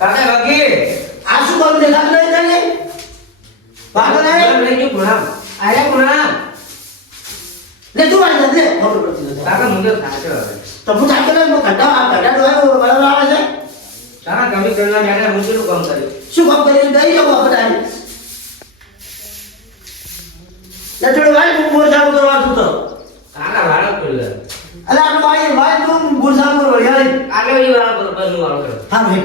કાકા વગી આ શું કરું દેખાત નહીં તને પાગલ હે લઈ ગયો ગુણામ આયા ગુણામ લે તું આવી લે ખબર પડતી નથી કાકા મુંજો થાચો હવે તો હું થાકે ને ગઢા ડોય બરાબર આવે છે કાકા ગમી કરવા મેને મુંજનું કામ કર્યું શું કામ કરી દઈ જાવ આપણે લે થોડું વાય હું મોર ચાલુ કરવા તું તો કાકા વાળો પડ્યો અલે આપણે વાય તું બોલ ચાલુ કરો યાર આગળ ઈ વાળો પર બસનું વાળો કર્યો હા ભાઈ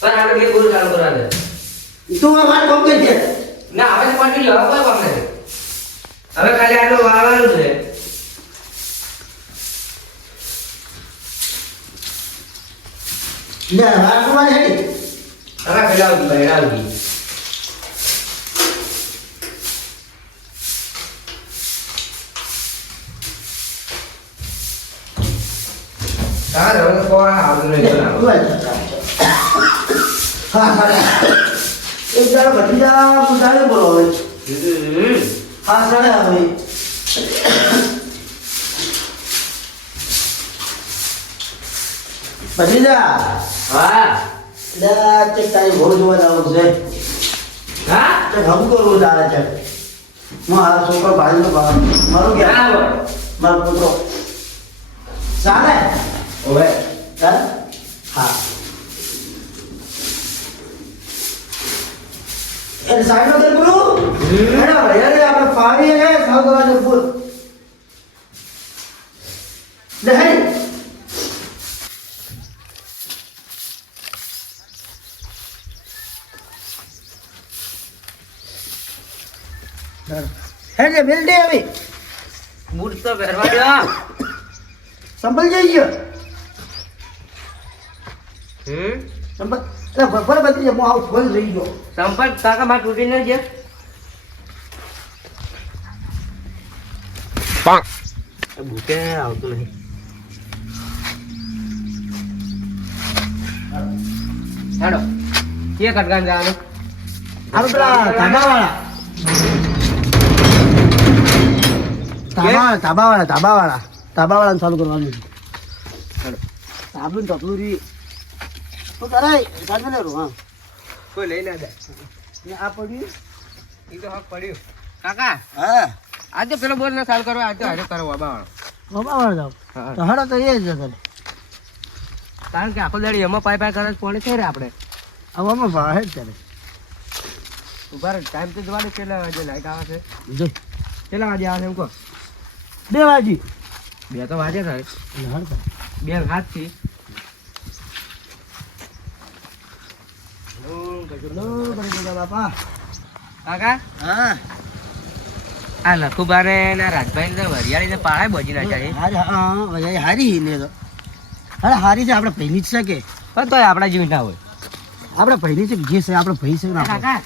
પણ આપણે કે બોલ ચાલુ કરવા દે તું વાત કોમ કે છે ના હવે તો પાટી લ્યો કોઈ કામ નથી હવે ખાલી આટલું વાળવાનું છે લે વાત કોમાં હેડી હવે ખેલાવતી બહેરાવતી કાકા હવે તો કોણ આવતું નહીં તું આય હા સાડા એક જરા ભતીજા પૂછાડે બોલો હવે હા સાડા હવે ભતીજા હા લે તે તારી ભોળ જોવા જવું છે હા તે હમ કરવું ચાલે છે હું આ છોકરો ભાઈ મારું ક્યાં ગયા હોય મારો પુત્રો ચાલે ઓવે ચાલે હા એ સાઈડ નો ગુરુ એડા યાર આપણે પાણી હે સાગવા જો ફૂલ નહીં હે જે બિલ્ડી આવી બૂટ તો પહેરવા દો સંભલ જઈ ગયો સંભલ એટલે બરાબર બધી હું આવું ફોન રહી ગયો સંપર્ક કાકા માં તૂટી ન છે બૂટે આવતું નહીં હેડો કે કટકાન જવાનું આપણે પેલા તાબાવાળા ચાલુ કરવાનું સાબુન તપલું રી શું કરે સાબુન ને હા કોઈ લઈ ના જાય ને આ પડ્યું ઈ તો હક પડ્યું કાકા હા આજે પેલો બોલ ના ચાલુ કરો આજે હારે કરો બાબા બાબાવાળા જાવ તો હડો તો એ જ કરે કારણ કે આખો દાડી એમાં પાય પાય કરે પોણે છે રે આપણે આવામાં ભાવે જ કરે ઉભા ટાઈમ તો જોવા દે કેટલા વાગે લાઈટ આવે છે જો કેટલા વાગે આવે છે એમ કહો 2 વાગી 2 તો વાગે થાય હડ 2 હાથ થી બાપા કાકા હા આ લખુબાને ના રાજભાઈ ને વરિયાળી ને પાળે બોજી નાખ્યા હારી હા વજાઈ હારી ને તો અરે હારી છે આપણે પહેલી જ છે કે પણ તોય આપણા જેવી ના હોય આપણે પહેલી છે જે છે આપણે ભાઈ છે ના કાકા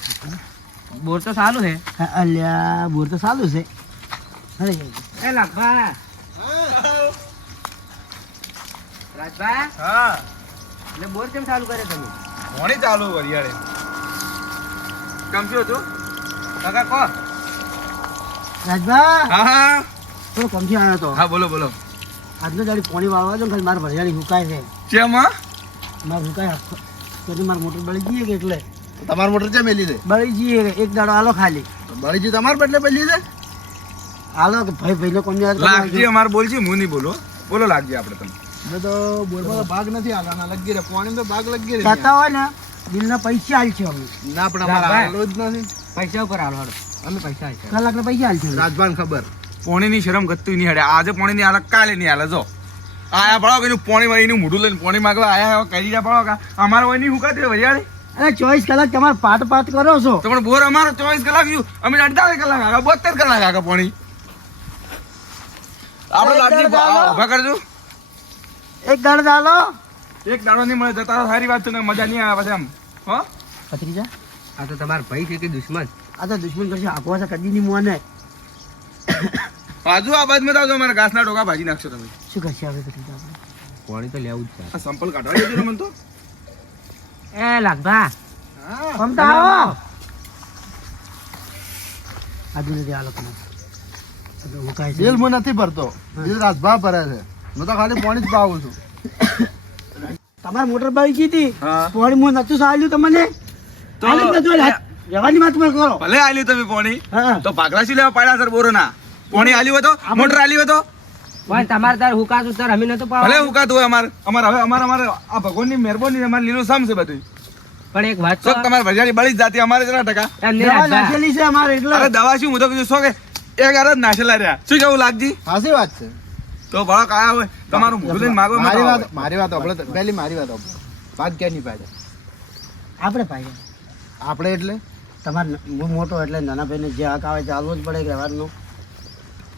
બોર તો સારું છે અલ્યા બોર તો સારું છે અરે એ લખવા રાજભા હા એટલે બોર કેમ ચાલુ કરે તમે કોણી ચાલુ વરિયાળે કમ્પ્યો તું કાકા કો રાજભા હા હા થોડો કમથી આવ્યો તો હા બોલો બોલો આજનો દાડી પાણી વાળવા દો ખાલી મારે ભરિયાળી હુકાય છે ચેમાં મારે હુકાય તો મારે મોટર બળી જઈએ કે એટલે તમાર મોટર ચે મેલી છે બળી જઈએ કે એક દાડો આલો ખાલી બળીજી તમાર બદલે પેલી છે આલો કે ભાઈ ભાઈનો કોમ લાગજી અમાર બોલજી હું નહીં બોલો બોલો લાગજી આપણે તમે તો બોલમાં ભાગ નથી આલાના લગી રે પાણી તો ભાગ લગી રે કહેતા હોય ને દિલના પૈસા હાલ છે અમે ના પણ અમાર આલો જ નથી પૈસા ઉપર આલો હડો અમે પૈસા આપ્યા કલાકના પૈસા હાલ છે રાજભાન ખબર પાણીની શરમ ગતું નહીં હડે આજે પાણીની હાલત કાલે નહીં હાલે જો આયા પડો કે પાણી વાળીનું મોઢું લઈને પાણી માંગવા આયા કરી જા પડો કા અમારે હોય નહીં હુકાતી વરિયાળી અરે 24 કલાક તમારે પાટ કરો છો તો પણ બોર અમારો 24 કલાક યુ અમે 48 કલાક આગા 72 કલાક આગા પાણી આપણે લાગજી ઉભા કરજો એક દાડો ચાલો એક દાડો નહીં મળે જતા સારી વાત છે ને મજા નહીં આવે પછી એમ હો પત્રીજા આ તો તમારા ભાઈ છે કે દુશ્મન આ તો દુશ્મન કરશે આપવા છે કદી નહીં મોને બાજુ આ બાજુ માં અમારા ઘાસના ડોકા ભાજી નાખશો તમે શું કરશે હવે પત્રીજા આપણે પાણી તો લેવું જ છે આ સંપલ કાઢવા દેજો ને મને તો એ લાગભા હા આમ તો આવો આજુ નથી આલો તમે હુકાય છે બિલ મને નથી ભરતો બિલ રાજભા ભરે છે હું તો ખાલી પાણી જ પાવું છું તમારી મોટર બાઈક જીતી હા. પાણી માં નતું સાલ્યું તમને તો આલી જ નતું, જવાની વાત તમે કરો. ભલે આલ્યું તમે પોણી હા તો ભાગલા શું લેવા પાડ્યા સર બોરોના પોણી આલ્યું હતો મોટર આલ્યું હતો પણ તમારે તાર હુકાતું સર અમે નતું ભલે પાવા ઉકાતું હોય અમાર હવે અમારે આ ભગવાનની મહેરબાની અમારે લીલું સમ છે બધું પણ એક વાત શોખ તમારે વરિયાળી બળી જ જાતી અમારે કેટલા ટકા એમ દવા નહીં નાખેલી છે અમારે એટલે અરે દવા શું હું તો કીધું શોખ એક અરે જ નાશેલા રહ્યા શું કેવું લાગજી સાચી વાત છે. તો બાળક આયા હોય તમારું મોઢું લઈને માગો મારી વાત મારી વાત સાંભળો તો. પહેલી મારી વાત સાંભળો. ભાગ ક્યાં નહીં પાડ્યા આપણે ભાઈ આપણે એટલે તમારે હું મોટો એટલે નાના ભાઈને જે હક આવે ચાલવો જ પડે વ્યવહારનો.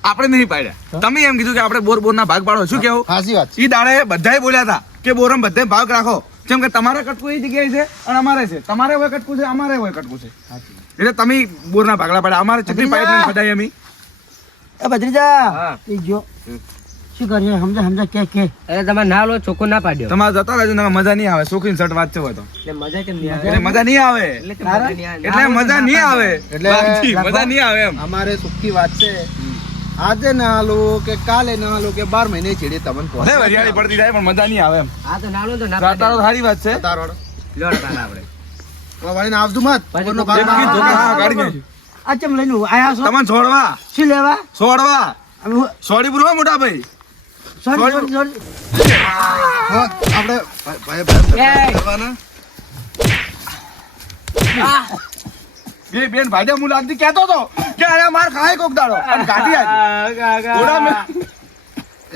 આપણે નહીં પાડ્યા તમે એમ કીધું કે આપણે બોર ના ભાગ પાડો શું કેવું સાચી વાત છે. ઈ દાડે બધાય બોલ્યા હતા કે બોરમ બધાય ભાગ રાખો જેમ કે તમારે કટકું એ જગ્યાએ છે અને અમારે છે તમારે હોય કટકું છે અમારે હોય કટકું છે એટલે તમે બોરના ભાગલા પાડ્યા અમારે ચટણી પાઇપ બધાય અમે એ ભત્રીજા હા. એ જો શું કરીએ સમજા કે એટલે તમારે ના લો ચોખ્ખો ના પાડ્યો તમારે જતા રહેજો નકર મજા નહીં આવે શોખીન શર્ટ વાંચતો હોય તો એટલે મજા કેમ નહીં આવે એટલે મજા નહીં આવે એટલે કે મજા નહીં આવે. એટલે મજા નહીં આવે એટલે બાપજી, મજા નહીં આવે એમ અમારે સુખી વાત છે. આજે ના હાલો કે કાલે ના હાલો કે 12 મહિને છેડે તમને ભલે વરિયાળી પડતી જાય પણ મજા નહીં આવે એમ હા તો ના લો તો ના રાતા તો સારી વાત છે તારોડ લ્યો તાર આપણે વાળીને આવજો મત પછી ઉપરનો તો ભાગ એક કીધું કે હા ગાડી નાખી. આ ચમ લઈને આયા છો તમને છોડવા શું લેવા છોડવા અમે હું- છોડી પૂરવા મોટા ભાઈ sorry. હા, આપણે ભાઈ ભાઈ એ! કરવાના. બે બેન ભાજા હું લાગતી કહેતો હતો કે અરે માર ખાય કોક દાડો અને કાઢી આવી ઘોડા મેં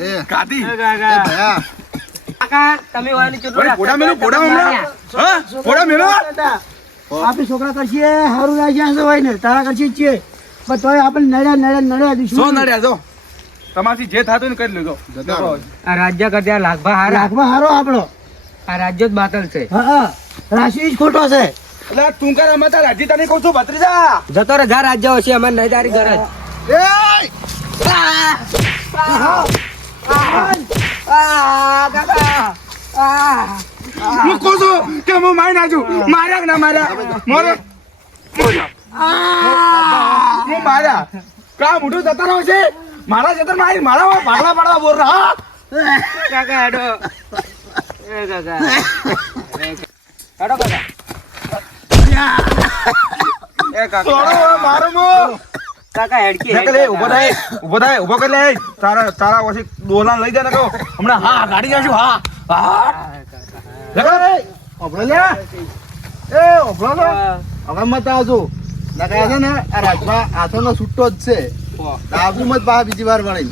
એ કાઢી એ ભયા કાકા તમે વાની ચૂંટણી વળી ઘોડા મેલું ઘોડા હમણાં હા ઘોડા મેલો આપણી છોકરા કરશે હારું રાખ્યા છે હોય ને તારા કરશે જ છે પણ તોય આપણે નડ્યા દઈશું. સો નડ્યા જો તમારથી જે થાતું ને કરી લેજો જતા રહો. આ રાજ્ય કરતા લાખભા હારા લાખમાં હારો આપણો. આ રાજ્ય જ બાતલ છે હા રાશિ જ ખોટો છે. એટલે તું કર અમે તાર રાજી તને કહું છું ભત્રીજા જતો રે જા રાજ્ય હશે અમારે નહીં તારી ગરજ હું કહું છું કે હું મારી નાખું માર્યા કે ના માર્યા મોરે હું માર્યા કા મોઢું જતા રહો છે મારા જતર મારી મારા ભાગલા પાડવા બોલ રહા કાકા હેડો એ કાકા હેડો કાકા એ કાકા છોડો મારો મો કાકા હેડકી નકલે ઉભો થાય ઉભો કરી લે તારા ઓછી ડોલા લઈ જાય ને કહો હમણાં હા ગાડી જાશું હા હા નકલે ઓભળો લે એ ઓભળો લો હવે મત આવજો નકા છે ને આ રાજભા હાથોનો છૂટો જ છે આવજો મત બા બીજી વાર વળી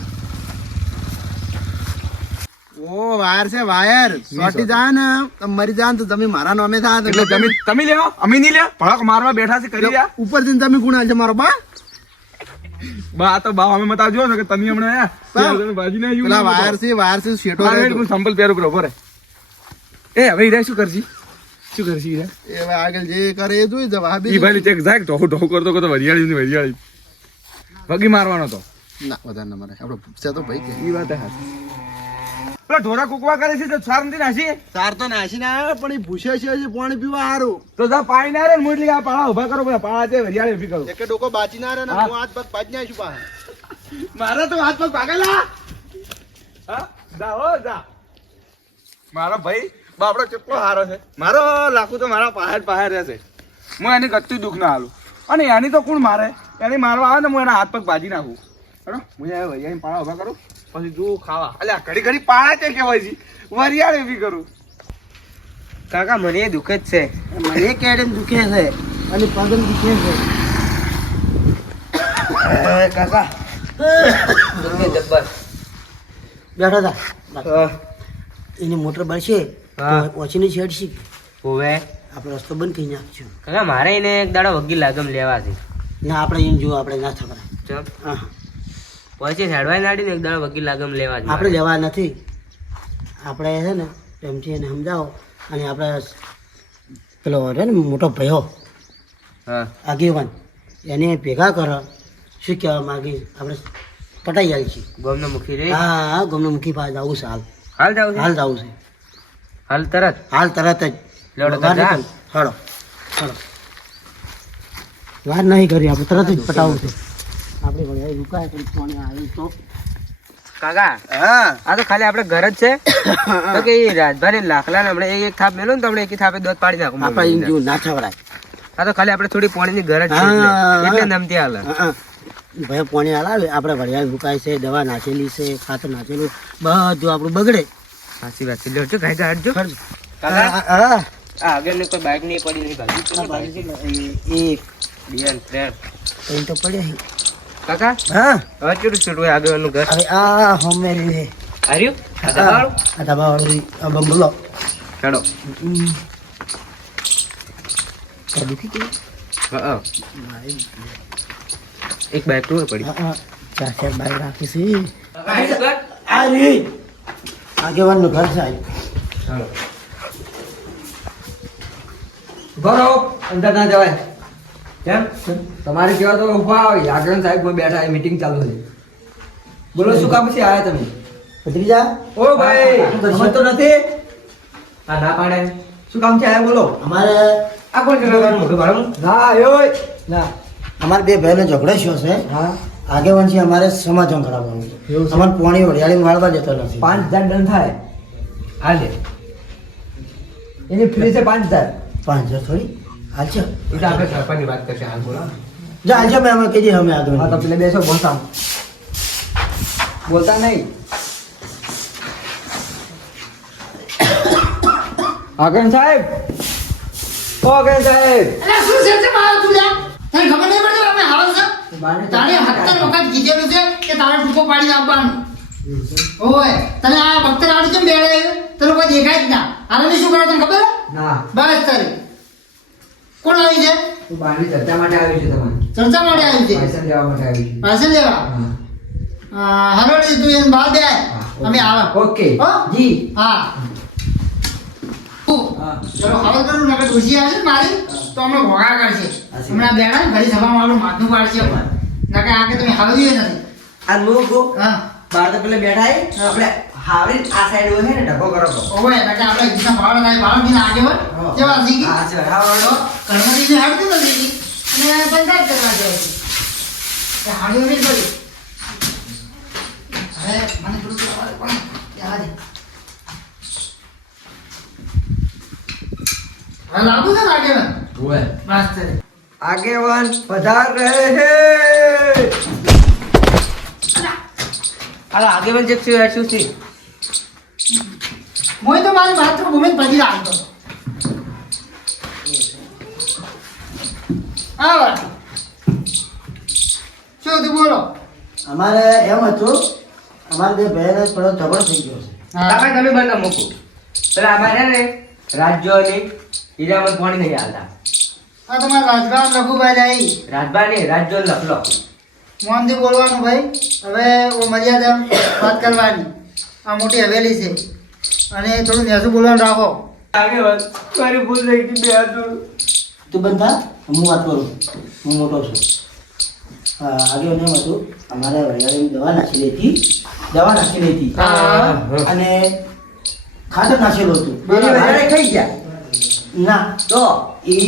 ઓ વાયર છે વાયર સોટી જાય ને તમે મરી જાય ને તો તમે મારા નામે થાય એટલે તમે લેવો અમે નહીં લે ભડક મારવા બેઠા છે કરી રહ્યા ઉપર જઈને તમે ગુણા છે મારો બા બા તો બા અમે મતા જો ને કે તમે હમણાં આયા બાજી ના પેલા વાયર છે શેટો રહેતો. હું સંપલ પહેરો કરો બરે એ હવે ઈરા શું કરજી ઈરા એ હવે આગળ જે કરે એ જોઈ જવા ઈ ભાઈ ચેક જાય ઢોક ઢોક કરતો કરતો વરિયાળી વગી મારવાનો તો ના વધારે ના મારે આપણો છે તો ભાઈ કે ઈ વાત હા પેલા ઢોરા કુકવા કરે છે તો સાર નથી નાસી ચાર તો નાસી ના આવે પણ એ ભૂસે છે હજી પાણી પીવા હારું તો જા પાણી ના રે ને મોટલી આ પાળા ઉભા કરો બધા પાળા છે વરિયાળી ઉભી કરો એક ડોકો બાચી ના રહે ને હા. હું હાથ પગ બાજી નાખીશું પાછા મારા તો હાથ પગ ભાગેલા હા જા હો જા મારો ભાઈ બાપડો કેટલો હારો છે મારો લાખું તો મારા પાહે રહેશે હું એની કચ્ચું દુઃખ ના હાલું અને એની તો કોણ મારે એની મારવા આવે ને હું એના હાથ પગ ભાજી નાખું બરો હું એ વરિયાળી પાળા ઉભા કરું પછી જુઓ ખાવા અલ્યા ઘડી ઘડી પાળા છે કેવાય છે વરિયાળી ઉભી કરું કાકા મને એ દુઃખ જ છે મને કેડે દુખે છે અને પગમ દુખે છે. કાકા દુઃખે જબ્બર બેઠા હતા એની મોટર બળશે હા. ઓછીની છેડશી હોવે આપણે રસ્તો બંધ કરી નાખશું. કાકા મારે એને એક દાડો વગી લાગમ લેવા છે ના આપણે એમ જો આપણે ના થવાય. ચમ હા પછી હેડવાઈ નાડીને એક દાડો વગી લાગમ લેવા જ આપણે લેવા નથી. આપણે છે ને પ્રેમથી એને સમજાવો અને આપણે પેલો છે ને મોટો ભયો હા આગેવાન એને ભેગા કરો શું કહેવા માગી આપણે પટાઈ જાય છે. ગોમનો મુખી રે હા હા ગમનો મુખી પાસે જવું છે હાલ હાલ જાવ હાલ જવું છે હાલ તરત હાલ તરત જ લેવડો વાર જા. નીકળ. હાલો હાલો વાર નહીં કરી આપણે તરત જ પટાવવું છે આપણે વળી રૂકાય પણ પાણી આવ્યું તો કાકા હા આ તો ખાલી આપણે ઘર જ છે તો કે ઈ રાજભાઈ લાકડા ને હમણાં એક થાપ મેલો ને તો આપણે એક થાપે દોત પાડી નાખું આપણે એમ જેવું ના છવડાય. આ તો ખાલી આપણે થોડી પાણીની ઘર જ છે હા. એટલે નમતી હાલે ભાઈ પાણી હલાવે આપણે વરિયાળ મુકાય છે, દવા નાખેલી છે, ખાતર નાખેલું બધું આપણું બગડે. સાચી વાત છે લ્યો જો ગાય ગાડજો ખર્ચ. કાકા હા, આ આગળ કોઈ બાઈક નહીં પડી નહીં ભાઈ આ બાજુ છે ને, એક બેન ફ્રેન્ડ ત્રણ તો પડ્યા છે. કાકા હા, હવે ચૂરું છૂટું આગળનું ઘર હવે આ હોમેરી છે. હાર્યું આ દબાવાળું આ દબાવાળું આ બંગલો. ચડો આ દુખી ગયું? હા એક બાઈક ટુર પડી હા, હા. ચાર ચાર બાઈક રાખી છે. કાકા આ રી આગેવાનનું ઘર છે આ. ચાલો બરો અંદર ના જવાય કેમ તમારી કેવા તો ઉભા આવી આગળ સાહેબ બેઠા મીટિંગ ચાલુ છે બોલો શું કામ છે આયા તમે ભત્રીજા, ઓ ભાઈ સમજ તો નથી આ ના પાડે શું કામ છે આયા બોલો અમારે આ કોણ કરવાનું મોટું ભાડું ના ઓય ના અમારે બે ભાઈનો ઝઘડો થયો છે. હા આગેવાન છે અમારે સમાધાન કરાવવાનું છે. અમારે પોણી વરિયાળી વાળવા જતો નથી. 5000 ડન થાય હાલે એની ફ્રી છે 5000 5,000 થોડી હાલશે. એ તો આપણે સરપંચની વાત કરશે હાલ બોલો જા હાલશે મેં અમે કહીએ અમે આગળ હા તો પેલે બેસો બોલતા બોલતા નહીં આગળ સાહેબ ઓ આગળ સાહેબ અરે શું છે તે મારો તું લ્યા? તને ખબર નહીં પડતી અમે હાલ છે? તારે 70 વખત કીધેલું છે કે તારે ટૂંકો પાડીને આપવાનું. ઓય તને આ ભક્ત રાડું કેમ બેડે તને કોઈ દેખાય જ ના. હાલ શું કરો તને ખબર? ના બસ તારે કોણ આવી છે? તું બહારની ચર્ચા માટે આવી છે તમારે ચર્ચા માટે આવી છે. પૈસા લેવા માટે આવી છે પાર્સલ લેવા. હાલો રે, તું એને બહાર બે. અમે આવા. ઓકે હો? જી હા. હા. ચલો હવે કરું નકર ડોસી આવે છે મારી તો હમણાં ભોગા કરશે. હમણાં બેડા ઘડી સભામાં આપણું માથું પાડશે નકર આ કે તમે હાલવી નથી. આ લોકો હા બહાર તો પેલે બેઠા છે આપણે હાવરી આ સાઈડ હોય ને ઢકો કરો તો ઓવે નકર આપણે ગીતા ભાળ થાય ભાળ ગીને આગે વળ કેવા સીગી હા છે હા તો કર્મથી જે હટતું નથી અને પંચાયત કરવા જાય છે એ હાડીઓ નહીં પડી હવે મને થોડું સવારે પણ જવા દે હવે લાગુ છે ને આગેવાન ઓય બસ ચલે આગેવાન પધાર રહે હે અલા આગેવાન જે છે શું છે મોય તો મારી વાત તો ભૂમિ પડી રાખતો આવો શું તું બોલો અમારે એમ હતું, અમારે બે ભાઈનો થોડો ઝઘડો થઈ ગયો છે. તમે તમે બંધ મૂકો પેલા અમારે ને રાજ્યોની હીરામત પાણી નહીં હાલતા આ તમારા રાજભાન લઘુભાઈ લાઈ રાજભા ને રાજ્યો લખલો મોહનથી બોલવાનું ભાઈ હવે ઓ મર્યાદા વાત કરવાની આ મોટી હવેલી છે અને થોડું નેસું બોલવાનું રાખો આગેવાન મારી ભૂલ થઈ ગઈ બે હાથ તું બંધ થા, હું વાત કરું. હું મોટો છું. આગેવાન એમ હતું, અમારે વરિયાળીની દવા નાખેલી હતી. હા. અને ખાતર નાખેલું હતું. બરાબર ખાઈ ગયા ના, તો એ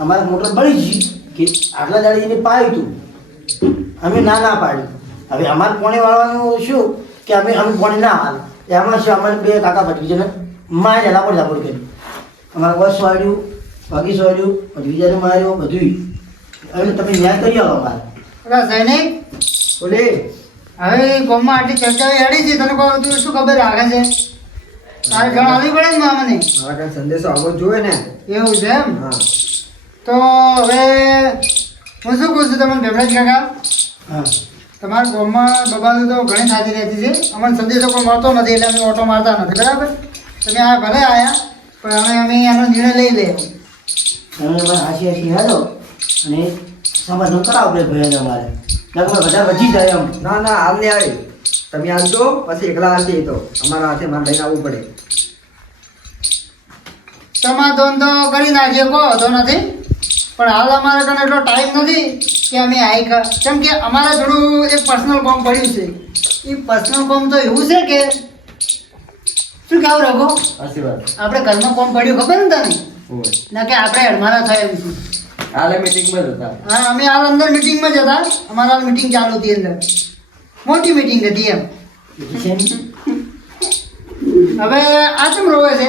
અમારા મોટર બળી ગઈ કે આટલા દાડી એને પાયું હતું. અમે ના પાડી. હવે અમારે પોણે વાળવાનું શું કે અમે પોણે ના હાલ એમાં શું અમારે બે કાકા ભટકી મારે લાપડ લાપડ કરી અમારે બસ વાળ્યું ભાગી વાળ્યું ભટકીજાને માર્યો બધું. હવે તમે ન્યાય કરી આવો અમારે. અલા સૈનિક બોલે હવે ગામમાં આટલી ચર્ચાઓ હેડી છે તને કોઈ તું શું ખબર રાખે છે તારે જણ આવી પડે ને મને મારા કાંઈ સંદેશો આવવો જોઈએ ને એવું છે એમ હા તો હવે હું શું કહું છું તમને ભેમરાજ કાકા હા, તમારા ગામમાં બબાલું તો ઘણી થતી રહેતી છે અમને સંદેશો કોઈ મળતો નથી એટલે અમે ઓટો મારતા નથી બરાબર તમે આ ભલે આવ્યા પણ અમે એનો નિર્ણય લઈ લઈએ તમે અમારે હાસી હાસી હેલો અને સમાધાન કરાવો બે ભાઈને અમારે. નકર વધારે વધી જાય એમ. ના ના હાલ નહીં આવી તમે આવજો પછી એકલા આવશે તો અમારા હાથે મારે લઈને આવવું પડે સમાધાન તો કરી નાખીએ કોઈ વાંધો નથી પણ હાલ અમારે કને એટલો ટાઈમ નથી કે અમે આવી કેમ કે અમારે થોડું એક પર્સનલ કામ પડ્યું છે એ પર્સનલ કામ તો એવું છે કે શું કહેવું રઘુ આશીર્વાદ આપણે ઘરમાં કામ પડ્યું ખબર ને તને ના કે આપણે અડમારા થાય એમ છે હાલે મીટિંગમાં જ હતા હા અમે હાલ અંદર મિટિંગમાં જ હતા અમારે હાલ મિટિંગ ચાલુ હતી અંદર મોટી મિટિંગ હતી એમ બીજું છે નહીં. હવે આ કેમ રોવે છે?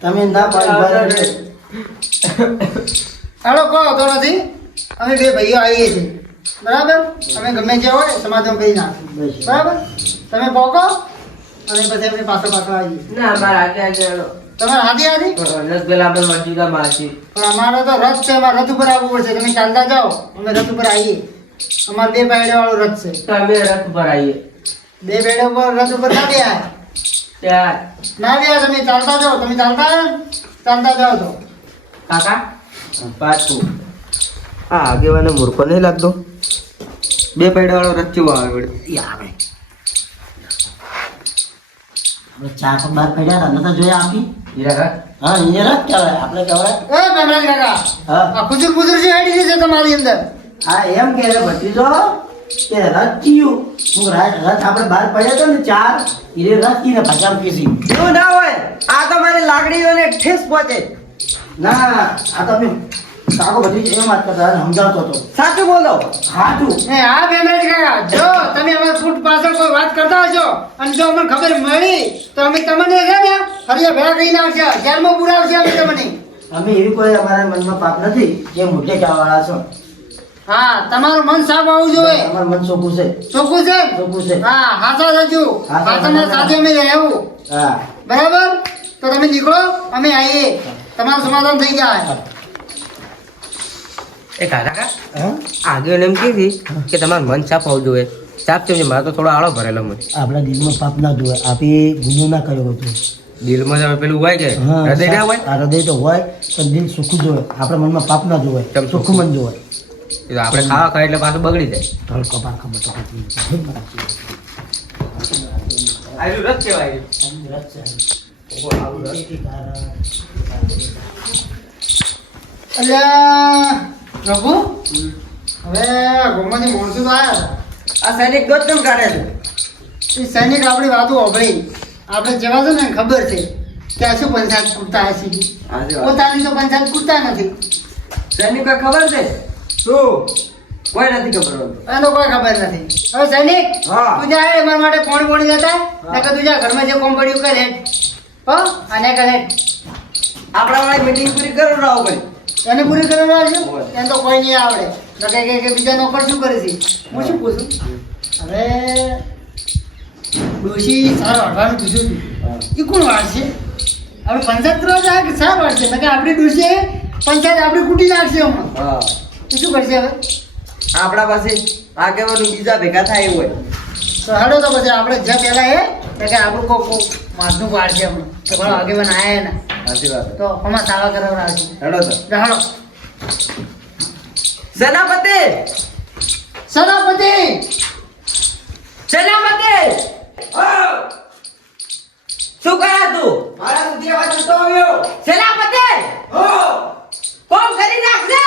તમે ના પાડી હાલો કહો તો નથી, અમે બે ભાઈઓ આવીએ છીએ, બરાબર? અમે ગમે તે હોય સમાધાન કરી નાખીએ, બસ. બરાબર? તમે પોકો અને પછી અમે પાછળ આવીએ. ના અમારા આજે આજે તમારે હાથી હાથી? રસ પેલા આપણે મરજીદા માસી પણ અમારો તો રથ છે, અમારે રથ ઉપર આવવું પડશે. તમે ચાલતા જાઓ, અમે રથ ઉપર આવીએ. અમારે 2 પાયડા વાળો રથ છે. તો અમે રથ પર આવીએ 2 પાયડા ઉપર રથ ઉપર ના બેહાય. ત્યાર ના બેહાય, તમે ચાલતા જાઓ. તમે ચાલતા આવ્યો ને? ચાલતા જાઓ તો. કાકા પાછું આ આગેવાને મૂર્ખો નહીં લાગતો? 2 પૈડા વાળો રથ કેવો આવે વળી? એ આપણે ચાર તો બાર પડ્યા હતા નતા જોયા આપી. હીરા હા અહીંયા રાત કહેવાય આપણે કહેવાય. એ ભીમરાજ કાકા, હા આ ખુજુર ખુજુર છે હેડી છે તમારી અંદર. હા એમ કે રે ભત્રીજો કે રથ થયું હું રથ આપણે બહાર પડ્યા હતા ને ચાર હીરે રથ થી ને ભજામ કીધી. એવું ના હોય, આ તો મારી લાકડીઓને ઠેસ પહોંચે. ના આ તો અમે કાકો ભત્રીજો એમ વાત કરતા હતા, સમજાવતો હતો. સાચું બોલો. હાચું. એ હા ભીમરાજ કાકા, જો તમે અમારા ફૂટ પાછળ કોઈ વાત કરતા હશો અને જો અમને ખબર મળી તો અમે તમને છે ને હરિયા ભેળા કરી નાખશે, જેલમાં પુરાવશે અમે તમને. અમે એવી કોઈ અમારા મનમાં પાપ નથી જે મોટે જવાવાળા છો. હા, તમારું મન સાફ આવવું જોઈએ. અમારું મન ચોખ્ખું છે. ચોખ્ખું છે? ચોખ્ખું છે. હા, હાચા રહેજો. હાચા હાચાના રહેજો. સાથે અમે રહેવું. હા બરાબર? તો તમે નીકળો, અમે આવીએ. તમારું સમાધાન થઈ જાય. એ કાકા હા આગેવાને એમ કીધી કે તમારું મન સાફ હોવું જોઈએ. સાફ કેમ છે? મારે તો થોડો આળો ભરેલો મને. આપણા દિલમાં પાપ ના જોવે. આપે ગુનો ના કર્યો હતો. દિલમાં જ હવે પેલું હોય કે હા, હૃદય ના હોય? આ હૃદય તો હોય પણ દિલ સુખું જોવે. આપણા મનમાં પાપ ના જોવે. કેમ ચોખ્ખું મન જોવે. એ તો આપણે ખાવા ખાય એટલે પાછું બગડી જાય. ધોળ કપાળ ખબર તો હતી. આયલું રથ કહેવાય. અલ્યા પ્રભુ, હવે ગોમાંથી માણસો તો આવ્યા. આ સૈનિક દોત કેમ કાઢે છે? એ સૈનિક આપણી વાતો સાંભળી. આપણે જવા દો ને ખબર છે કે આ શું પંચાયત કૂટતા હશે. પોતાની તો પંચાયત કૂટતા નથી. સૈનિકો ખબર છે શું? કોઈ નથી ખબર હોતું. એને કોઈ ખબર નથી. હવે સૈનિક, હા. તું જા મારા માટે પોણી જતા નકર તું જા ઘરમાં જે કોમ પડ્યું કરે હો અને કરે. આપણા વાળી મીટિંગ પૂરી કરો રાવ ભાઈ. એને પૂરી કરી આવજો. હોય. એને તો કોઈ નહીં આવડે. નકર કે બીજા નોકર શું કરે છે? હું શું પૂછું? હવે ડોશી સારો હડવાનું પૂછ્યું હતું. એ કોણ વાળશે? આપણે પંચાયત કરવા જાય કે સાર વાળશે? નકર આપણી ડોશી પંચાયત આપણી કૂટી નાખશે હમણાં. હા, તો શું કરશે હવે? આપણા પાસે આગેવાનું બીજા ભેગા થાય એવું હોય. તો હાલો તો પછી આપણે જ્યાં પહેલા કે આપણું કોઈ માથનું પાડશે હમણાં તો ભલો આગેવાન આયા ને સાચી વાત. તો હમણાં સાવા કરાવડાવશે. હેડો તો. હાલો. સેનાપતિ! સેનાપતિ! સેનાપતિ! શું કરે તું? મારા સુધી અવાજ નતો આવ્યો. સેનાપતિ! કોમ કરી નાખશે.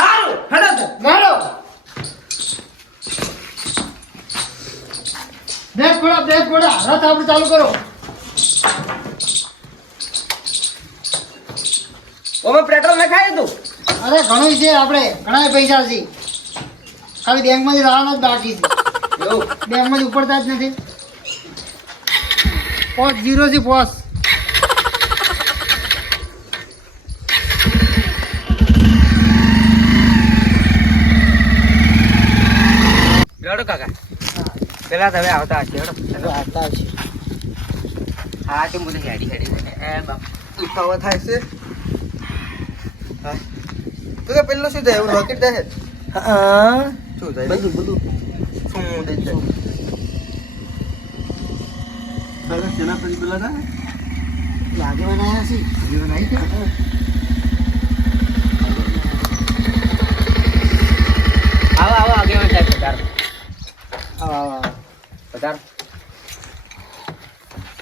હારું, હેડો તો. હાલો. બ્રેક પડો, રથ આપણે ચાલુ કરો. ઓમાં પેટ્રોલ નખાય તું. અરે ઘણું છે, આપણે ઘણા પૈસા છે. ખાલી બેંકમાંથી લાવવાનો જ બાકી છે. એવું? બેંકમાંથી ઉપડતા જ નથી. 50 છે 5. હેડો કાકા. પેલા તમે આવતા હશે. હેડો. આવતા છે. હા તો મને હેડી હેડી એ બાપ ઉઠાવા થાય છે. હા તું કે પેલું શું થાય? એવું રોકેટ જાય છે? હા શું થાય? બધું શું દે છે? સેનાપતિ પેલા ના આગેવાન આવ્યા છે. જીવન આવી ગયા? આવો આવો આગેવાન સાહેબ પધારો. પધારો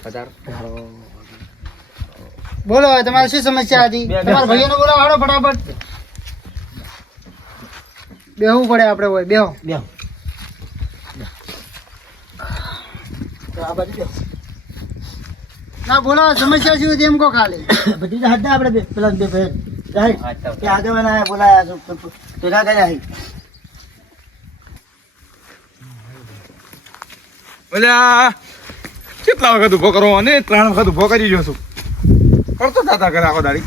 પધારો. બોલો હવે તમારે શું સમસ્યા હતી? તમારા ભાઈઓને બોલાવો, હાલો ફટાફટ. બેહવું પડે આપણે, હોય બેહો. બેહો. તો આ બાજુ બેહો. ના બોલો, સમસ્યા શું હતી એમ કહો ખાલી. બધી તો હતા આપણે પેલા બે ભાઈ જાય કે આગેવાન આયા બોલાયા પેલા ગયા હી. અલ્યા કેટલા વખત ઉભો કરો અને 3 વખત ઉભો કરી ગયો છું કરતો દાદા કરે આખો દાડી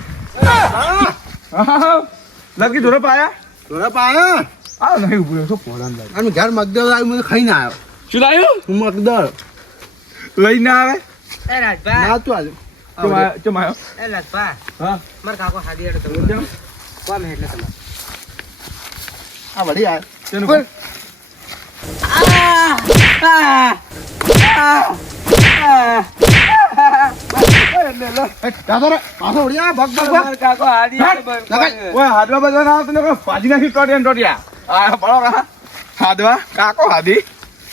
લગી ધોરે પાયા થોડા પાયા આ નહીં ઉભો છો પોળાન દાડી અને ઘર મગદળ આવ્યું મને ખાઈને આવ્યો શું લાવ્યું મગદળ લઈને આવે એ રાજભા ના તું આજે ચમ આવ્યો એ રાજભા હા માર કાકો હાદી હેડો તમે કેમ? કોમ એટલે તમે આ વળી આવ્યો તેનું બોલ. દાદા રે પાછો વળી આ ભગ ભગ ભગ કાકો હાદી ઓય હાદવા બજવા ના આવતો ને ભાજી નાખી ટોટિયા આ પડો કા હાદવા કાકો હાદી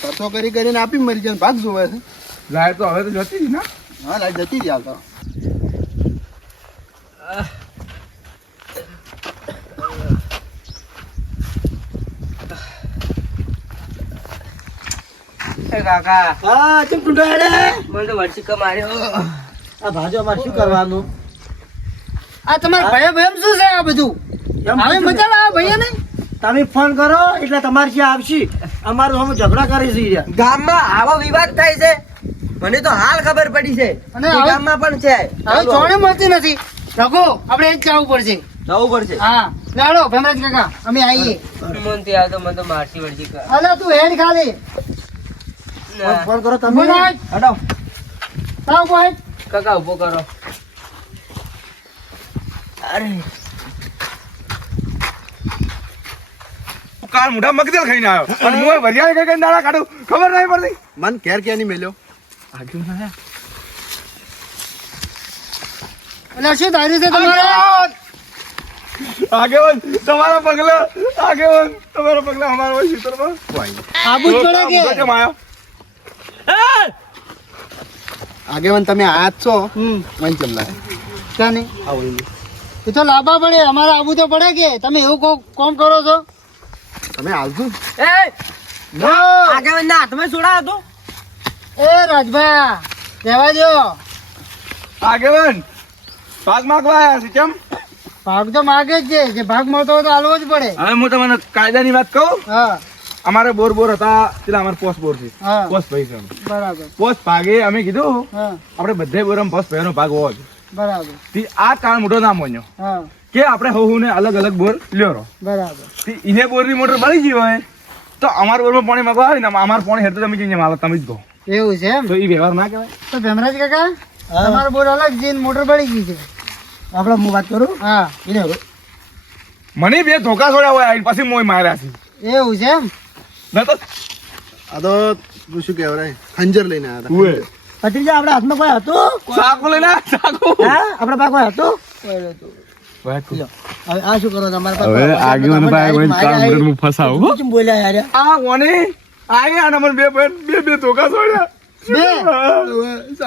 ખર્ચો કરી કરીને આપી મરી જાય ભાગ જોવે છે લાય તો હવે તો જતી રહી ને હા લાઈ જતી જ આવતો એ કાકા હા ચમ ટૂંટા હેડે મને તો વરસીકા માર્યો આ ભાજો અમારે શું કરવાનું આ તમારા ભય ભયમ શું છે આ બધું એમ હવે પૂછું. મજા આવે ભૈયા ને તમે ફોન કરો એટલે તમારે ત્યાં આવશે અમારું અમે ઝઘડા કરી છીએ ગામમાં આવો વિવાદ થાય છે મને તો હાલ ખબર પડી છે અને કે હવે- ગામમાં પણ છે હવે જોડે મળતી નથી રઘુ આપણે જ જવું પડશે જવું પડશે હા લાડો ભેમરાજ કાકા અમે આવીએ મનથી આવતો મને તો મારસી વળજી કર અલા તું હેડ ખાલી ફોન કરો તમે ઉભો રાખ. હટો તાવ ભાઈ કાકા ઉભો કરો અરે કાલ મોઢા મગદલ ખાઈને આવ્યો અને હું વરિયાળી કઈ કઈ દાડા કાઢું ખબર નહીં પડતી મન ઘેર ક્યાં નહીં મેલ્યો એટલે શું ધાર્યું છે તમારે આગેવાન તમારા પગલા આગેવાન તમારા પગલા અમારા હોય શીતળમાં આબુ જ પડે કે કેમ આવ્યો આગેવાન તમે આજ છો મન ચમલા ક્યાં નહીં આવો એ તો લાંબા પડે અમારે આબુ તો પડે કે તમે એવું કોમ કરો છો તમે આવજો એ આગેવાન ના હાથમાં સોડા હતો એ રાજભા રહેવા દો આગેવાન ભાગ માગવા આવ્યા છે કેમ ભાગ તો માગે જ છે જે ભાગ મળતો હોય તો હાલવો જ પડે હવે હું તમને કાયદાની વાત કહું હા અમારે બોર હતા પેલા અમારે પોસ્ટ બોર છે હા પોસ્ટ ભાઈ છે બરાબર પોસ્ટ ભાગે અમે કીધું હા આપણે બધે બોરમ પોસ્ટ ભાઈનો ભાગ હોવો જોઈએ બરાબર તે આ કાળ મોટો ના મોન્યો હા કે આપણે ને અલગ અલગ બોર લ્યો બરાબર તે ઇને બોરની મોટર બળી ગઈ હોય તો અમારા બોરમાં પાણી માંગવા આવે ને અમાર પાણી હેઠળ તમે જઈને માલો તમે જ કહો એવું છે એમ તો એ વ્યવહાર ના કહેવાય તો ભેમરાજ કાકા તમારો બોર અલગ છે ને મોટર પડી ગઈ છે આપણે હું વાત કરું હા એને મને બે ધોકા છોડ્યા હોય આઈને પછી મોય માર્યા છે એવું છે એમ ન તો આ તો તું શું કહેવાય ખંજર લઈને આવ્યા ઉએ. હતા ભત્રીજા આપણે હાથમાં કોઈ હતું સાકુ લઈને આવ, સાકુ હા આપણા પાસે કોઈ હતું વાત કર. લ્યો, હવે આ શું કરો તમારા હવે આગેવાન પાસે કોઈ કામ કરે હું ફસાવું, હો. કેમ બોલ્યા યાર આ કોને આયા ને મને બે ધોકા છોડ્યા બે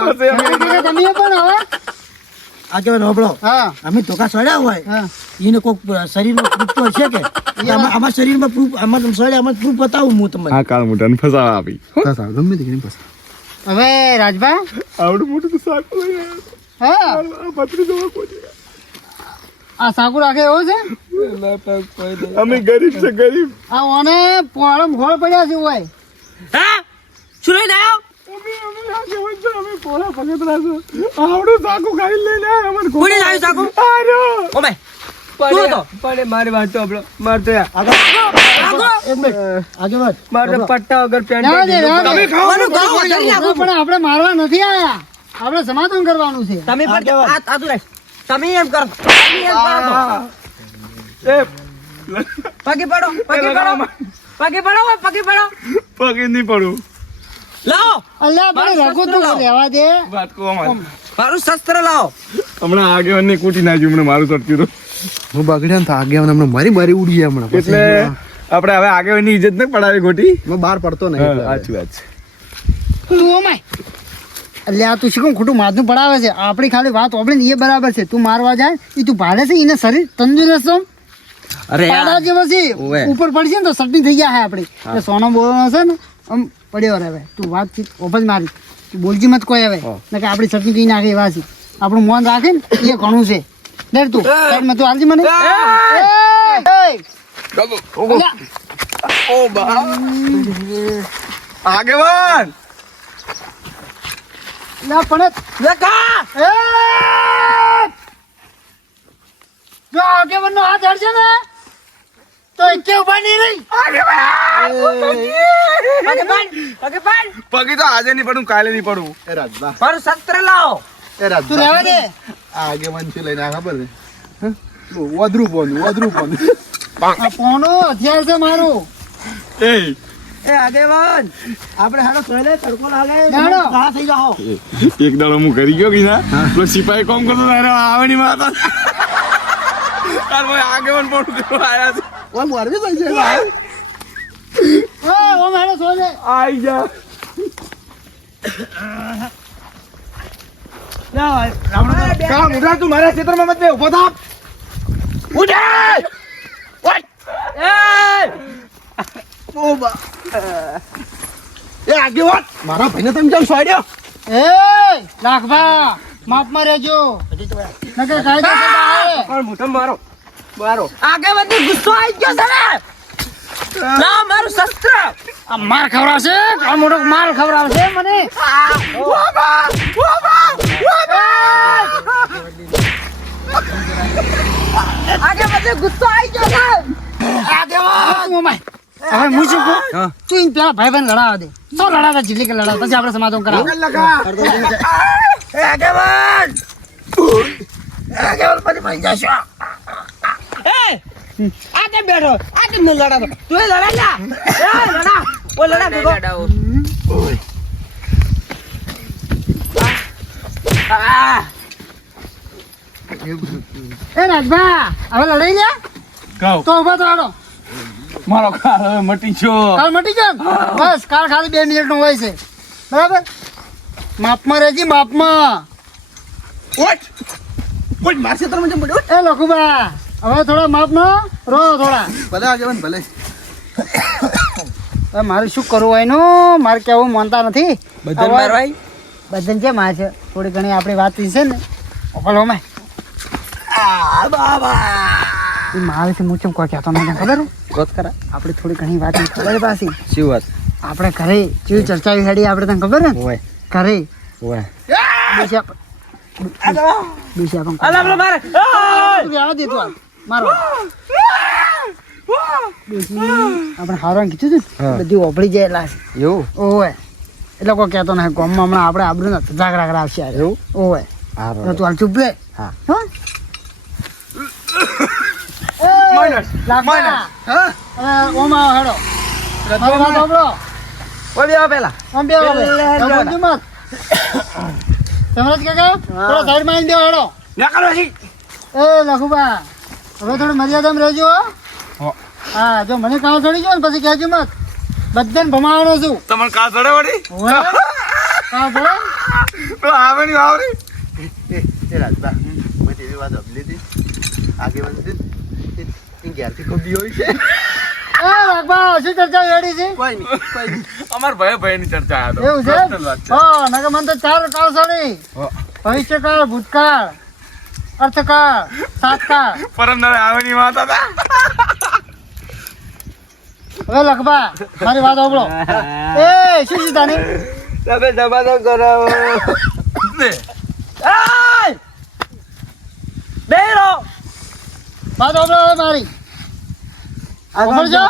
પછી અમે કાકા તમે પણ હવે આ કેવા નોબળો હા અમે ધોકા સડ્યા હોય હા એને કોઈક શરીરમાં પ્રૂફ તો હશે કે આમાં શરીરમાં પ્રૂફ આમાં તમે સડ્યા આમાં પ્રૂફ બતાવું હું તમને આ કાળ મોટાને ફસાવા આપી ફસાવ ગમે તે કરીને ફસાવ હવે રાજભા આવડું મોટું તો સાકુ લઈને હા આવ્યો. આ પતરી જોવા કોઈ આ સાકુ રાખે એવો છે અમે ગરીબ છે ગરીબ આ ઓને પોળમ ઘોળ પડ્યા છે હોય હા શું લઈને આવ્યો અમે પોળા પગતરા છે. આવડું સાકુ ખાઈ લઈને આવ્યા અમને કોને લાવ્યું સાકુ? આર્યો. ઓમે શું હતો? પડે મારી વાત તો આપણો મારતો યાર એક મિનિટ આગળ મારે પટ્ટા વગર પેન્ટ રહેવા દે, રહેવા દે. તમે ખાઓ. આનું ઘણું વધારી નાખો. પણ આપણે મારવા નથી આયા આપણે સમાધાન કરવાનું છે તમે પણ આગેવાન. આ તું રાખ. તમે એમ કરો તમે એમ કરો તો. એ પગે પડો પગે પડો પગે પડો ઓય, પગે પડો પગે નહીં પડું. લાવો અલ્યા આપણે રઘુ તું રહેવા દે વાત કહો અમારે. મારું શસ્ત્ર લાવો હમણાં આગેવાનને કૂટી નાખ્યું હમણાં મારું સટક્યું તો. હું બગડ્યા ને તો આગેવાન હમણાં મારી ઉડી ગયા હમણાં પછી એટલે આપણે હવે આગેવાનની ઇજ્જત ન પડાવી ખોટી. હું બહાર પડતો નહીં એટલે. સાચી વાત છે. તું ઓમાય અલ્યા તું શું કેમ ખોટું માથું પડાવે છે આપણી ખાલી વાત ઓબળી એ બરાબર છે તું મારવા જાય એ તું ભાડે છે એને શરીર તંદુરસ્ત છો અરે પાડા જેવો છે ઓવે. ઉપર પડશે ને તો સટની થઈ ગયા હે આપણી એટલે સોનો બોલવાનો છે ને આમ પડ્યો રહે હવે તું વાત ઓભજ મારી તું બોલજી મત કોઈ હવે ને કે આપણી સટની કઈ નાખે એવા છે આપણું મન રાખે ને એ ઘણું છે દેડ તું સાઈડમાં તું હાલજી મને આગેવાન ના પણ એ! જો આગેવાનનો હાથ હડશે ને તો એકે ઉભા નહીં રહી. પગી તો આજે નહીં પડું કાલે નહીં પડું. એ રાજભા પર શસ્ત્ર લાવો. એ તું રાજભા રહેવા દે. આ આગેવાન છે લઈને આ ખબર છે વધરું પોનું આ પોણો હથિયાર છે મારું. એ આગેવાન આપણે હાડો સોયલે તડકો લાગે જાણો. ઘા થઈ જાઓ. એક દાડો હું કરી ગયો કે ના પેલો સિપાહી કોમ કરતો આવે ની માતા આગેવાન પણ કરવા આવ્યા છે. ઓય મારવી થઈ છે ઓય, ઓમ હેડો સોલે. આઈ જા કામ ઉઠા તું મારા ક્ષેત્રમાં મત બે ઉભો થા. એ આગેવાન મારા ભાઈને તમે કેમ સોડ્યો એ લાખભા માપમાં રહેજો. નકર કાયદેસર આવે. પણ મોટો મારો આગેવાનનો ગુસ્સો આવી ગયો છે ને. ના મારું શસ્ત્ર. આ માર ખવડાવશે આ મોટો માર ખવડાવશે મને. આગેવાનનો ગુસ્સો આવી ગયો છે. આગેવાન ઓ માય. હવે હું શું કહું? તું ઈ પેલા ભાઈબંધ લડાવા દે. સો લડાતા જેટલી કે લડાવ પછી આપણે સમાધાન કરાવો. આજે બેઠો આજે હું લડાતો તું લડા જા. લડા ઓ લડા ભેગો. એ રાજભા હવે લડાઈ લે કહું તો ઉભા તો હાલો. મારો કાર હવે મટી ગયો. કાલ મટી જાય ને? બસ કાલ ખાલી 2 મિનિટ નો હોય છે બરાબર. માપમાં રહેજી માપમાં. કોઈ માર ક્ષેત્રમાં જેમ પડ્યો એ લખુબા હવે થોડા માપનો રો થોડા. ભલે આગેવાન ભલે હવે મારે શું કરવું એનું મારે કેવું માનતા નથી. બધાને મારવાય? બધાને છે માર છે થોડી ઘણી આપણી વાત છે ને ઓપલો મેં એ મારે છે મૂચમ કોઈ કહેતો નહીં ખબર ગોત કરા આપણે થોડી ઘણી વાત ખબર છે પાછી શું વાત આપણે ઘરે જેવી ચર્ચા હેડી આપણે તને ખબર ને હોય ઘરે હોય ડોશી આપણને અલા અલા મારે તું રહેવા દે તું મારો ડોશી આપણે હારવાનું કીધું હતું ને બધી ઓભળી જાય લાશ એવું ઓય એટલે કોઈ કહેતો નહીં ગામમાં હમણાં આપણે આબરૂ ને જાગરા કરાવશે એવું ઓય હા તો તું હાલ ચૂપ રે હા. હો લાગા હા હવે ઓમ આવો હેડો મારી વાત સાંભળો ઓય બેવા પેલા ઓમ બે હવે સમજો મત સમજ કાકા થોડો સાઈડમાં આવીને બેહો હેડો એ લખુબા હવે થોડું મર્યાદામાં રહેજો હો. હા જો મને કામ ચડી ગયો ને પછી કહેજો મત બધાને ભમાવાનો છું તમને કાર ચડે વળી ઓય કામ પડે તો આવે નહીં આવડી. એ રાજભા મેં તેવી વાત સાંભળી હતી આગેવાન છે એ ઘેરથી ખોબી હોય છે એ લખબા શું ચર્ચા હેડી છે કોઈ નહીં અમાર ભાઈ ની ચર્ચા આ તો એવું છે personal વાત છે. હા નકર મને તો 4 કાળ સડી હો. ભવિષ્યકાળ ભૂતકાળ અર્થકાળ સાતકાળ પરમ દાડે આવે ની વાત હતા. હવે લખબા મારી વાત સાંભળો એ શું છે તાની તમે સમાધાન કરાવો લે. બેરો વાત સાંભળો હવે મારી સાંભળજો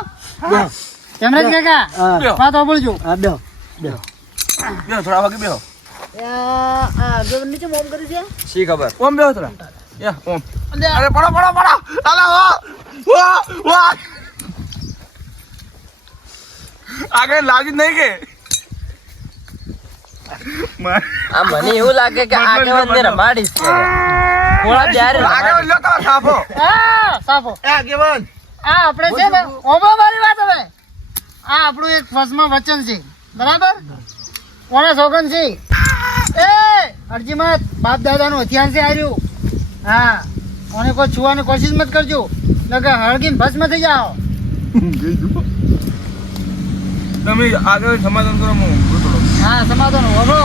કેમરેજ કાકા બેહો. વાત સાંભળજો બેહો, થોડા વાગે બેહો. શી ખબર ઓમ બેહો થોડા. યા, ઓમ. અરે પડો. અલા, વાહ. આગળ લાગ્યું જ નહીં કે આ મને એવું લાગે કે આગેવાન ને રમાડીશ થોડા ત્યારે આગળ લ્યો તો સાફો. સાફો એ આગેવાન આ આપણે છે ને ઓબો મારી વાત હવે આ આપણું એક ફસમાં વચન છે બરાબર કોને સોગન છે એ અરજીમત બાપ દાદાનું હથિયાર છે આર્યું હા કોને કોઈ છુવાની કોશિશ મત કરજો નકર હળગીને ભસ્મ થઈ જાઓ તમે આગળ સમાધાન કરો હું ઊંઘું થોડો. હા સમાધાન ઓબો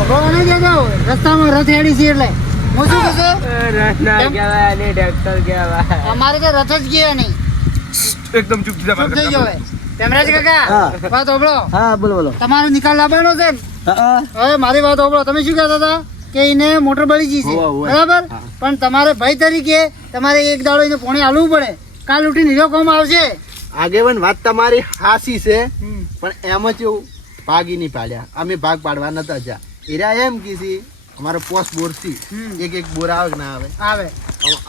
ઓબો નહીં દેજો રસ્તામાં રથ હેડી છે એટલે હું શું કહેશે રસ ના કહેવાય ને ડોક્ટર કહેવાય અમારે તો રથ જ ગયા નહીં એકદમ ચૂપ થઈ જા ચૂપ થઈ જાઓ હવે. પેમરાજ હા. કાકા વાત સાંભળો. હા બોલો બોલો તમારો નિકાલ લાવવાનો છે. હા હવે મારી વાત સાંભળો. તમે શું કહેતા હતા કે એને મોટર બળી ગઈ છે, હોવે, હોવે. બરાબર? પણ તમારે ભાઈ તરીકે તમારે એક દાડો એને પોણી આલવું પડે. કાલ ઉઠીને હીરો કોમ આવશે. આગેવાન વાત તમારી હાસી છે, પણ એમાં કેવું ભાગી નહીં પાડ્યા. અમે ભાગ પાડવા નતા જા. એરા એમ કીધી અમારો પોસ બોર થી એક એક બોર આવે કે ના આવે. આવે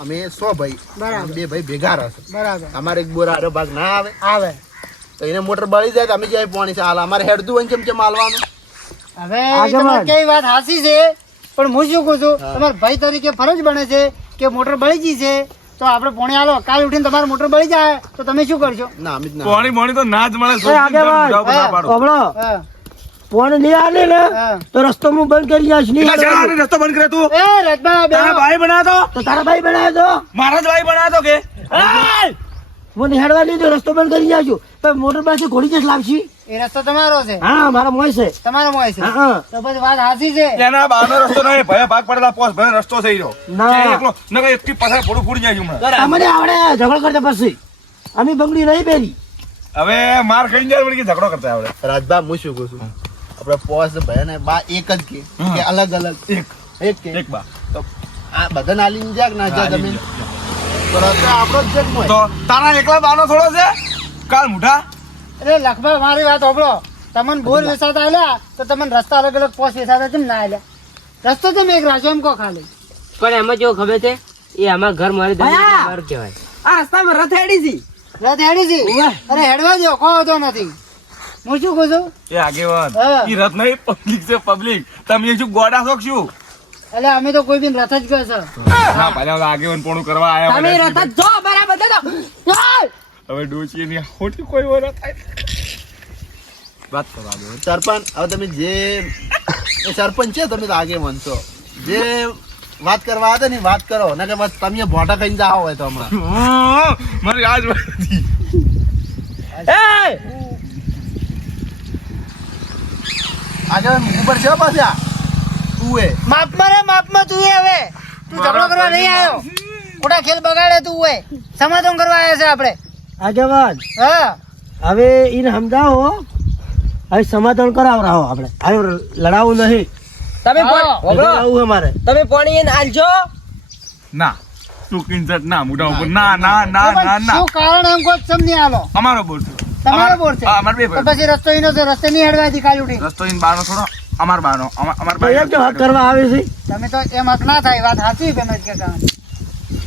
અમે 100 ભાઈ, બરાબર. 2 ભાઈ ભેગા રહેશે. બરાબર અમારે એક બોર આરો ભાગ ના આવે આવે. તો એને મોટર બળી જાય તો અમે જાય પાણી છે હાલ અમારે હેડતું હોય ચમ હાલવાનું. હવે આગળ તમારી વાળ. કેવી વાત હાસી છે, પણ હું શું કહું છું, તમારા ભાઈ તરીકે ફરજ બને છે કે મોટર બળી ગઈ છે તો આપણે પોણી આલો. કાલ ઉઠીને તમારી મોટર બળી જાય તો તમે શું કરશો? ના અમે જ ના. પાણી તો ના જ મળે એ આગેવાન. ના પાડો હમણો હા, ફોન નહીં આલે ને હા. તો રસ્તો હું બંધ કરી આવીશ. નહીં એટલે આલે. ચાલ, રસ્તો બંધ કરે તું એ રજબા બેહો. તારા ભાઈ બનાવતો તો તારા ભાઈ બનાવ્યો તો મારા જ ભાઈ બનાવતો કે હું નિહાળવા નહીં તો રસ્તો બંધ કરી આવજો. પણ મોટર પાસે ઘોડી જશ લાવશી. એ રસ્તો તમારો છે, હા મારા મોય છે. તમારો મોય છે. હા હા. તો પછી વાત હાસી છે. એના બાનો રસ્તો નહીં ભય ભાગ પડેલા પોસ ભય રસ્તો થઈ રહ્યો ના. કે એકલો નકર એકથી પાછળ ફોડું ફૂડી જાય હમણાં અમને આવડે ઝઘડો કરતા પછી અમે બંગડી નહીં પહેરી. હવે માર ખાઈ જાય વળી કે ઝઘડો કરતા આવડે રાજભા હું શું કહું છું આપણે પોસ ભાઈ ને બા એક જ કે અલગ અલગ એક કે એક બા તો આ બધા નાલી જા કે ના જા જમીન તો રસ્તો આપણો જ છે કે મોય? તો તારા એકલા બાનો થોડો છે કાલ મુઠા અરે લખભગ મારી વાત સાંભળો. તમને બોર વેચાતા આલ્યા તો તમને રસ્તા અલગ અલગ પોસ વેચાતા કેમ ના આલ્યા? રસ્તો તમે એક રાખ્યો એમ કહો ખાલી. પણ એમાં જેવું ખબર છે એ અમારા ઘર મારી દલીલ એટલે અમારું કહેવાય. આ રસ્તામાં રથ હેડી છે. રથ હેડી છે. અરે હેડવા દો, કહો તો નથી. હું શું કહું છું, એ આગેવાન હા. ઈ રથ નહીં પબ્લિક છે પબ્લિક તમે શું ગોડા છો કે શું એટલે અમે તો કોઈ બી રથ જ કહે છે. ના પાછા ઓલા આગેવાન પોણું કરવા આયા તમે બધા. રથ જ જો બરાબર તો હવે ડોચી ની ખોટી કોઈ વાર થાય વાત કરવા દો સરપંચ હવે તમે જે એ સરપંચ છે તમે તો આગે માનશો જે વાત કરવા હતા ને ઈ વાત કરો ના કે બસ તમે ભોટા ખાઈને જાઓ હોય તો હમણાં મારી આજ વાત હતી. આગળ ઉપર છે પાછા તું એ માપમાં રે માપમાં તું એ હવે તું ઝઘડો કરવા નહીં આવ્યો. ખોટા ખેલ બગાડે તું હોય. સમાધાન કરવા આવ્યા છે આપણે. આગેવાન હા હવે એને સમજાવો. હવે સમાધાન કરાવરાવો આપણે. હવે લડાવું નહીં. તમે હા. લડાવું અમારે. તમે પાણી એને આલજો. ના તું કિંચટ ના મોઢા ઉપર ના ના ના તો ના પણ ના શું કારણ એમ કોઈ સમજી આલો. અમારો બોલ છે તમારો બોર છે હા, અમાર બે તો ભાઈ. પછી રસ્તો એનો છે, રસ્તે નહીં હેડવા દી કાલ ઉઠી. રસ્તો ઈન બાનો થોડો અમાર બાનો અમાર તો એમ તો હક કરવા આવે છે. તમે તો એમ હક ના થાય. વાત સાચી પેમેજ કે કામ.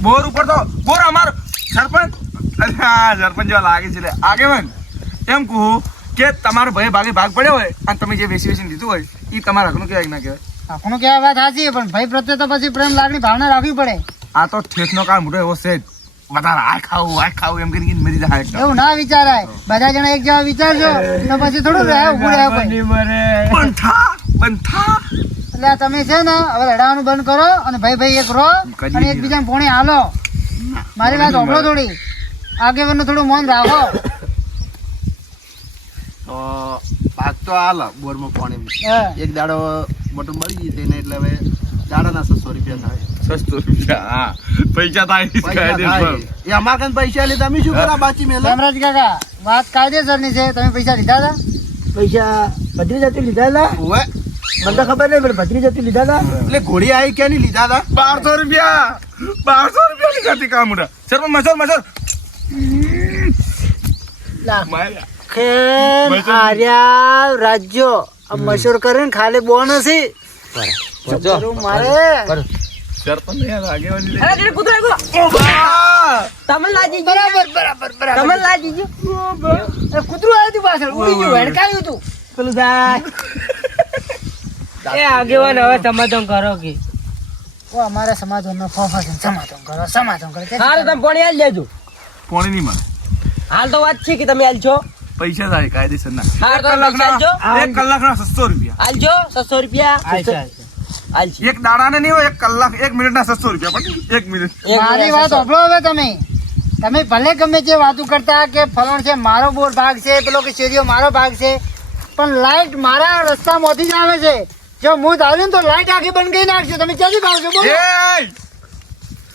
બોર ઉપર તો બોર અમાર સરપંચ અરે હા સરપંચ જેવા લાગે છે લે. આગેવાન એમ કહું કે તમારો ભાઈ ભાગે ભાગ પડ્યો હોય અને તમે જે વેસી વેસીને લીધું હોય એ તમારા હકનું કહેવાય કે ના કહેવાય આપણું કહેવા વાત સાચી પણ ભાઈ પ્રત્યે તો પછી પ્રેમ લાગણી ભાવના રાખવી પડે. આ તો ઠેઠનો કાળ મોટો એવો છે જ. વધારે આ ખાવું એમ કરીને મરી જાય એકદમ. એવું ના વિચારાય. બધા જણા એક જેવા વિચારજો તો પછી થોડું રહે ઉભું રહે કોઈ. બંધા એટલે આ તમે છે ને હવે લડાવાનું બંધ કરો અને ભાઈ ભાઈ એક રહો કરીએ અને એકબીજાને પોણી હાલો. મારી વાત સાંભળો થોડી. આગેવાનનું થોડું મન રાખો. તો ભાગ તો હાલ બોરમાં પાણી હા. એક દાડો મોટર મળી ગઈ તેને એટલે હવે દાડાના 600 રૂપિયા થાય. 600 રૂપિયા હા પૈસા થાય ઈ જ પૈસા કાયદેસર. થાય. એ અમાર કાન પૈસા લે તમે શું કરા બાચી મેલો હેમરાજ કાકા વાત કાયદેસરની છે. તમે પૈસા લીધા હતા? પૈસા ભત્રીજાથી લીધા હતા. ઓવે મને તો ખબર નહીં પણ ભત્રીજાથી લીધા હતા. એટલે ઘોડી આવી ક્યાં ની લીધા હતા 1200 રૂપિયા 1200 રૂપિયા ની ખાતી કામ મોટા સરપંચ મસર માર્યા. ખેલ મૈસૂર. આર્યા રાજ્યો આ મશૂર કરીને ખાલી બોનસ છે. જરૂર મારે સરપંચ ને યાર આગેવાની લે. અરે કૂતરો આવ્યો. ઓ બા તમે લાજી બરાબર બરાબર બરાબર. તમે લાજી જો. એ કૂતરું આવ્યું તું પાછળ ઉડી ગયું હડકાયું તું. પેલું જાય. એ આગેવાન હવે સમાધાન કરો કે ઓ અમારા સમાધાનનો ફોફા છે. સમાધાન કરો સમાધાન કરો. હાલ તમે પાણી આલી લેજો. પોણી નહીં મળે હાલ તો વાત છે કે તમે આલજો. પૈસા થાય કાયદેસર ના હા, તો પૈસા આલજો. એક કલાકના 600 રૂપિયા આલજો 600 રૂપિયા. આલજી. એક દાડાને નહીં હોય એક કલાક 1 મિનિટના 600 રૂપિયા પણ 1 મિનિટ મારી વાત સાંભળો હવે તમે. તમે ભલે ગમે તે વાતું કરતા કે ફલોણ છે મારો બોર ભાગ છે, પેલો કે શેરીઓ મારો ભાગ છે, પણ લાઈટ મારા રસ્તામાંથી જ આવે છે. જો હું ધાર્યું ને તો લાઈટ આખી બંધ કરી નાખજો. તમે ક્યાંથી ભાવશો બોલો એય!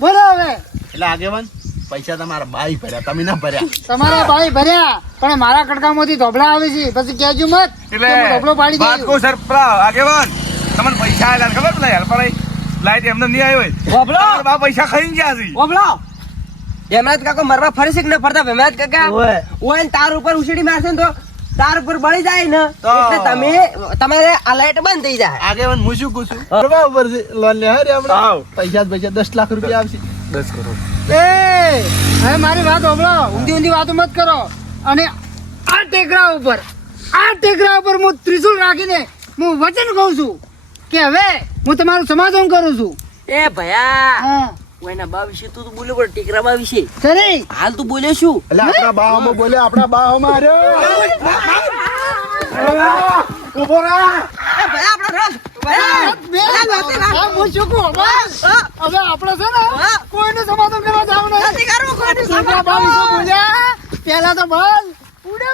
બોલો હવે. એટલે આગેવાન પૈસા તમારા બાઈ ભર્યા તમે ના ભર્યા તમારા ભાઈ ભર્યા પણ મારા કડકામાંથી ધોબળા આવે છે પછી કહેજો મત કે એટલે હું ધોબળો પાડી વાત દઉં. કહું સર પેલા આગેવાન તમને પૈસા આયેલા ખબર પેલા હેલ્પર લાઈટ એમને નહીં આવ્યો હોય બોબલો. તમારા બા પૈસા ખાઈને ગયા છે ઓબલો હેમરાજ કાકો મરવા ફરી છે કે ન ફરતા હેમરાજ કાકા ઓય તાર ઉપર ઉછળી મારશે ને તો તાર ઉપર બળી જાય ને તો. એટલે તમારે આ લાઈટ બંધ થઈ જાય આગેવાન હું શું કહું છું બરાબર છે લોન લે હે રે આપણે આવ. પૈસા 10 લાખ રૂપિયા આવશે 10 કરોડ એ હવે મારી વાત હોભળો ઊંધી ઊંધી વાતો મત કરો અને આ ટેકરા ઉપર હું ત્રિશુલ રાખીને હું વચન કહું છું કે હવે હું તમારું સમાધાન કરું છું. એ ભયા હા ઓયના બા વિશે તું તો બોલ્યો પણ ટીકરા બા વિશે સરી હાલ તું બોલ્યો શું એટલે આપણા બાહોમાં બોલે આપણા બાહોમાં રહ્યો ઉભો રહે હું શું કહું હવે આપણે છે ને કોઈને સમાધાન કરવા જાવ નહીં. ટેકરા બા વિશે બોલ્યા પહેલા તો બોલ ઉડે